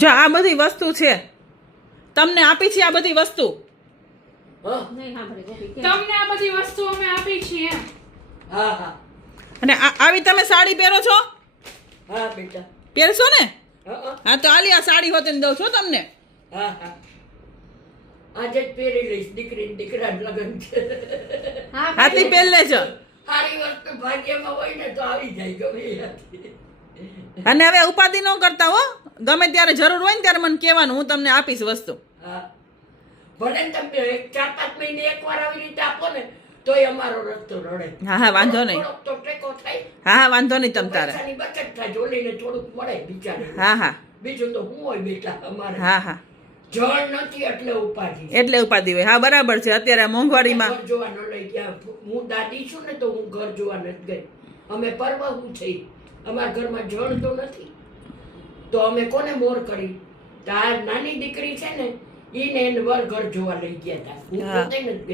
જો આ બધી વસ્તુ છે, તમને આપી છે આ બધી વસ્તુ. તમને આ બધી વસ્તુ અમે આપી છીએ. હા હા અને આવી તમે સાડી પહેરો છો? હા બેટા. પહેરશો ને? હા હા તો આલી આ સાડી હોતે દઉં છો તમને. હા હા આજે જ પહેરી લઈશ. દીકરી ને દીકરા લગ્ન છે. હાથી પહેર લેજો. સારી વસ્તુ ભાગ્યમાં હોય ને તો આવી જાય ગમે ત્યાંથી. અને હવે ઉપાધિ ન કરતા હો, ગમે ત્યારે જરૂર હોય ને ત્યારે મને કહેવાનું, હું તમને આપીશ વસ્તુ. હા ભલે ને તમે 4-5 મહિને એકવાર આવી રીતે આપો ને તોય અમારો રસ્તો રડે. હા હા વાંધો નહીં. થોડોક તો ટેકો થાય. હા હા વાંધો નહીં તમ તારે. પૈસાની બચત થાય. જોલીને થોડુંક મળે બિચારી. હા હા બીજું તો હું હોય બેટા અમારે. હા હા જળ નથી એટલે ઉપાધિ. એટલે ઉપાધિ હોય. હા બરાબર છે. અત્યારે મોંઘવારીમાં ઘર જોવા ન લઈ ગયા. હું દાદી છું ને તો હું ઘર જોવા નથી ગઈ. અમે પરવા હું છે અમારા ઘરમાં જળ તો નથી તો અમે કોને મોર કરી. તો આ નાની દીકરી છે ને એને વર ઘર જોવા લઈ ગયા હતા. હું પોતે નથી ગઈ.